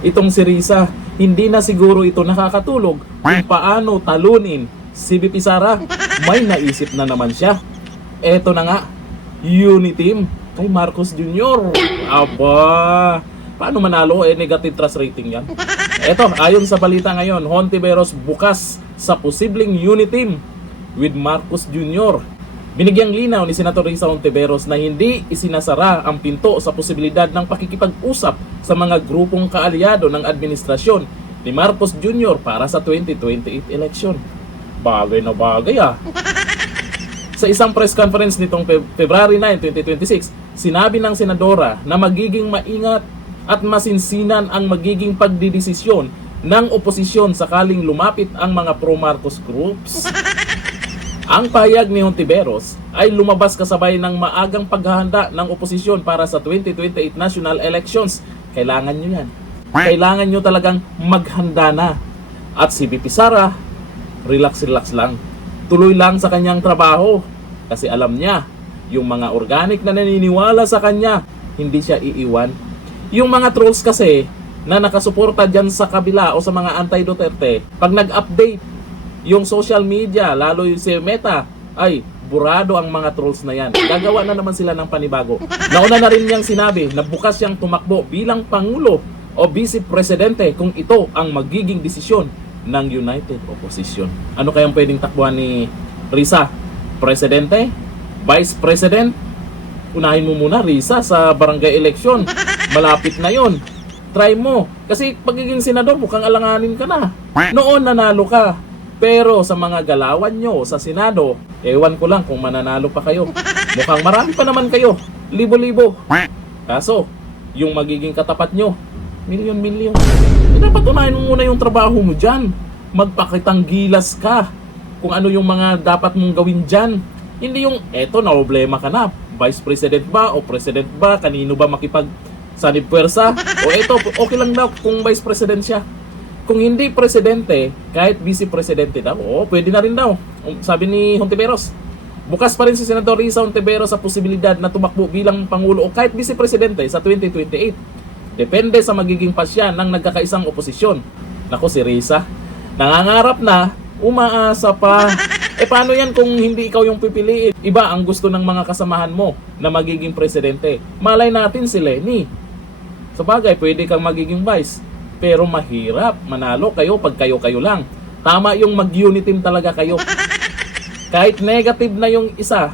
itong si Risa. Hindi na siguro ito nakakatulog kung paano talunin si VP Sara. May naisip na naman siya. Eto na nga, Uniteam kay Marcos Jr. Aba, paano manalo? Negative trust rating yan. Eto, ayon sa balita ngayon, Hontiveros bukas sa posibleng Uniteam with Marcos Jr. Binigyang linaw ni Senator Risa Hontiveros na hindi isinasara ang pinto sa posibilidad ng pakikipag-usap sa mga grupong kaalyado ng administrasyon ni Marcos Jr. para sa 2028 election. Bagay na bagay ah. Sa isang press conference nitong February 9, 2026, sinabi ng senadora na magiging maingat at masinsinan ang magiging pagdidesisyon ng oposisyon sakaling lumapit ang mga pro-Marcos groups. Ang pahayag ni Hontiveros ay lumabas kasabay ng maagang paghahanda ng oposisyon para sa 2028 national elections. Kailangan nyo yan. Kailangan nyo talagang maghanda na. At si VP Sara, relax lang. Tuloy lang sa kanyang trabaho. Kasi alam niya, yung mga organic na naniniwala sa kanya, hindi siya iiwan. Yung mga trolls kasi na nakasuporta dyan sa kabila o sa mga anti-Duterte, pag nag-update yung social media, lalo yung si Meta, ay burado ang mga trolls na yan. Gagawa na naman sila ng panibago. Nauna na rin niyang sinabi na bukas siyang tumakbo bilang Pangulo o Vice Presidente kung ito ang magiging desisyon ng United Opposition. Ano kayang pwedeng takbuhan ni Risa? Presidente? Vice President? Unahin mo muna Risa sa barangay election. Malapit na yon. Try mo. Kasi pagiging senador, mukhang alanganin ka na. Noon nanalo ka. Pero sa mga galawan nyo sa Senado, ewan ko lang kung mananalo pa kayo. Mukhang marami pa naman kayo. Libo-libo. Kaso, yung magiging katapat nyo, milyon-milyon. Dapat unahin mo muna yung trabaho mo dyan. Magpakitang gilas ka kung ano yung mga dapat mong gawin dyan. Hindi yung, eto na problema ka na. Vice President ba o President ba? Kanino ba makipag-sanib puwersa? O eto, okay lang daw kung Vice President siya. Kung hindi presidente, kahit vice presidente daw, pwede na rin daw. Sabi ni Hontiveros, bukas pa rin si Senator Risa Hontiveros sa posibilidad na tumakbo bilang Pangulo o kahit vice presidente sa 2028. Depende sa magiging pasya ng nagkakaisang oposisyon. Nako si Risa, nangangarap na, umaasa pa. Paano yan kung hindi ikaw yung pipiliin? Iba ang gusto ng mga kasamahan mo na magiging presidente. Malay natin si Lenny. Sabagay, pwede kang magiging vice. Pero mahirap manalo kayo pag kayo-kayo lang. Tama yung mag-uniteam talaga kayo. Kahit negative na yung isa,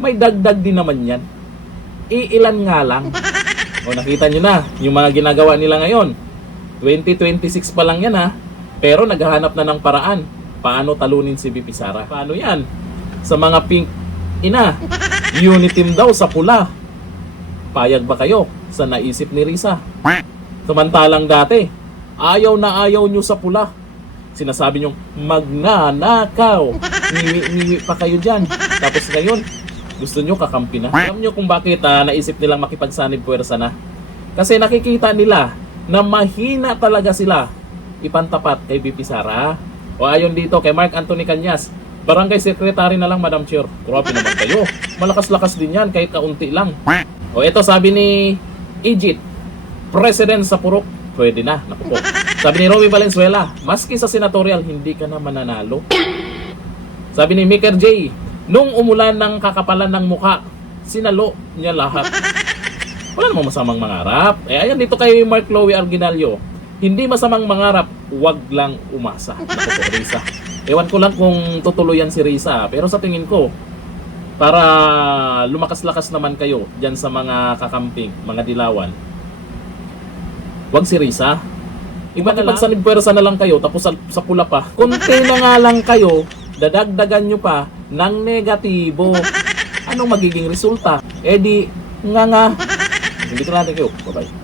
may dagdag din naman yan. Iilan nga lang. O nakita nyo na, yung mga ginagawa nila ngayon. 2026 pa lang yan ha. Pero naghahanap na ng paraan. Paano talunin si VP Sara? Paano yan? Sa mga pink ina, uniteam daw sa pula. Payag ba kayo sa naisip ni Risa? Samantalang dati, ayaw na ayaw nyo sa pula. Sinasabi nyo, magnanakaw. Niwi pa kayo dyan. Tapos ngayon, gusto nyo kakampi na. Alam nyo kung bakit naisip nilang makipagsanib puwersa na? Kasi nakikita nila na mahina talaga sila ipantapat kay VP Sara. O ayon dito kay Mark Anthony Cañas, Barangay Secretary na lang, Madam Chair. Grabe naman kayo. Malakas-lakas din yan kahit kaunti lang. O ito sabi ni Ejit, President sa Purok, pwede na. Naku po. Sabi ni Romy Valenzuela, maski sa senatorial, hindi ka na mananalo. Sabi ni Maker J, nung umulan ng kakapalan ng muka, sinalo niya lahat. Wala namang masamang mangarap. Ayan dito kay Mark Chloe Arginalio, hindi masamang mangarap, wag lang umasa. Naku po, Risa. Ewan ko lang kung tutuluyan si Risa, pero sa tingin ko, para lumakas-lakas naman kayo dyan sa mga kakamping, mga dilawan, wag si Risa. Iba na lang, pagsanib puwersa na lang kayo, tapos sa pula pa. Kunti na nga lang kayo, dadagdagan nyo pa ng negatibo. Anong magiging resulta? Di, nga. Hindi ko natin kayo. Bye-bye.